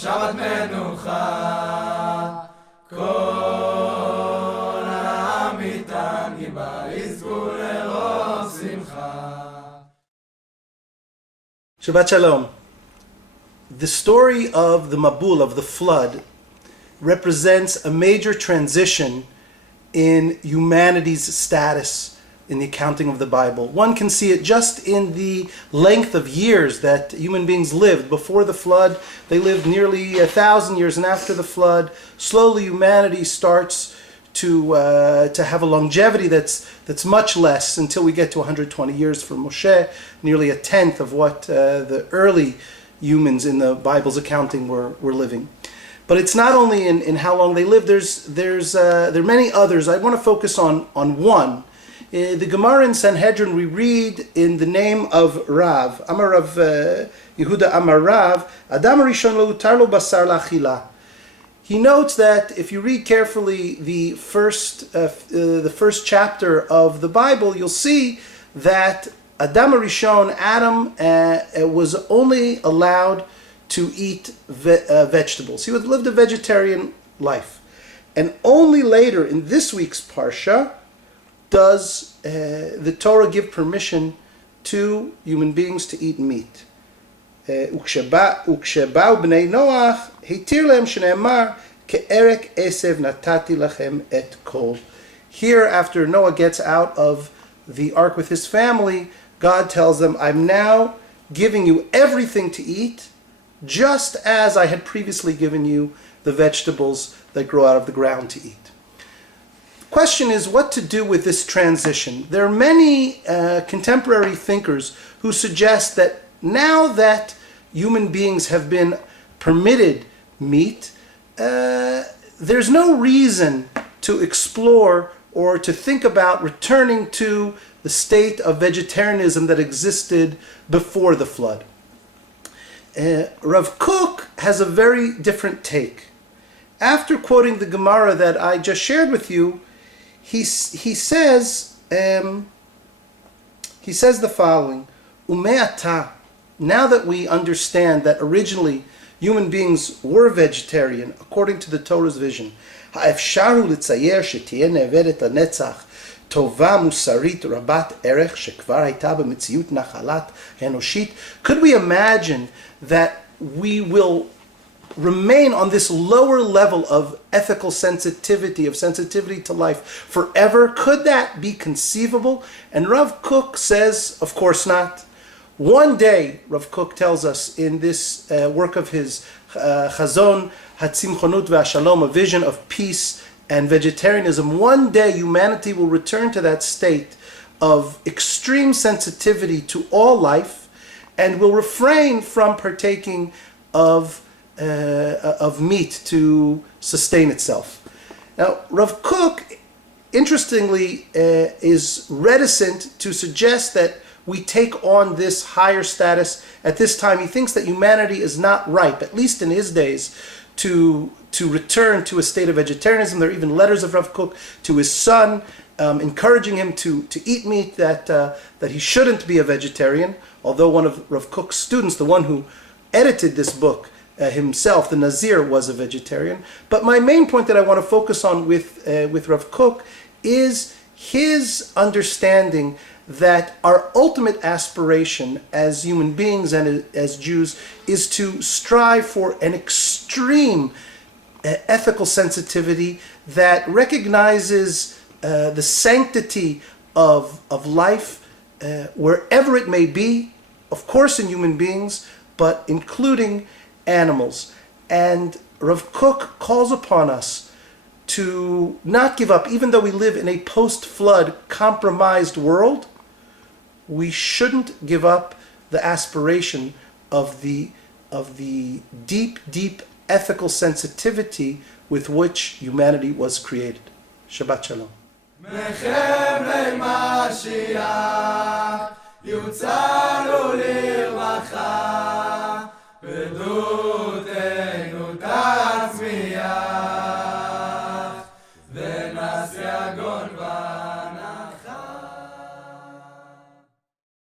שבת מנוחה, כל העם איתן גיבה יזכו לרוב שמחה. Shabbat Shalom. The story of the Mabul, of the flood, represents a major transition in humanity's status in the accounting of the Bible. One can see it just in the length of years that human beings lived. Before the flood, they lived nearly 1,000 years, and after the flood, slowly humanity starts to have a longevity that's much less until we get to 120 years for Moshe, nearly a tenth of what the early humans in the Bible's accounting were living. But it's not only in how long they lived. There are many others. I want to focus on one. The Gemara in Sanhedrin, we read in the name of Rav, Amar Rav Yehuda Amar Rav, Adam Rishon lo utar lo basar la'achila. He notes that if you read carefully the first chapter of the Bible, you'll see that Adam Rishon, Adam, was only allowed to eat vegetables. He lived a vegetarian life. And only later, in this week's Parsha, does the Torah give permission to human beings to eat meat. וכשבאו בני נוח, התיר להם שנאמר, כערק עשב נתתי לכם את כל. Here, after Noah gets out of the ark with his family, God tells them, I'm now giving you everything to eat, just as I had previously given you the vegetables that grow out of the ground to eat. The question is what to do with this transition. There are many contemporary thinkers who suggest that now that human beings have been permitted meat, there's no reason to explore or to think about returning to the state of vegetarianism that existed before the flood. Rav Kook has a very different take. After quoting the Gemara that I just shared with you, he says the following: Umeata. Now that we understand that originally human beings were vegetarian, according to the Torah's vision, האפשר הוא לצייר שתהיה נאבדת לנצח טובה מוסרית רבת ערך שכבר הייתה במציאות נחלת האנושית. Could we imagine that we will remain on this lower level of ethical sensitivity, of sensitivity to life forever? Could that be conceivable? And Rav Kook says, of course not. One day, Rav Kook tells us in this work of his Chazon HaTzimchonut VaShalom, a vision of peace and vegetarianism, one day humanity will return to that state of extreme sensitivity to all life and will refrain from partaking of meat to sustain itself. Now, Rav Kook, interestingly, is reticent to suggest that we take on this higher status at this time. He thinks that humanity is not ripe, at least in his days, to return to a state of vegetarianism. There are even letters of Rav Kook to his son, encouraging him to eat meat, that he shouldn't be a vegetarian, although one of Rav Kook's students, the one who edited this book himself, the Nazir, was a vegetarian. But my main point that I want to focus on with Rav Kook is his understanding that our ultimate aspiration as human beings and as Jews is to strive for an extreme ethical sensitivity that recognizes the sanctity of life wherever it may be, of course in human beings, but including animals. And Rav Kook calls upon us to not give up, even though we live in a post-flood compromised world. We shouldn't give up the aspiration of the deep ethical sensitivity with which humanity was created. Shabbat Shalom.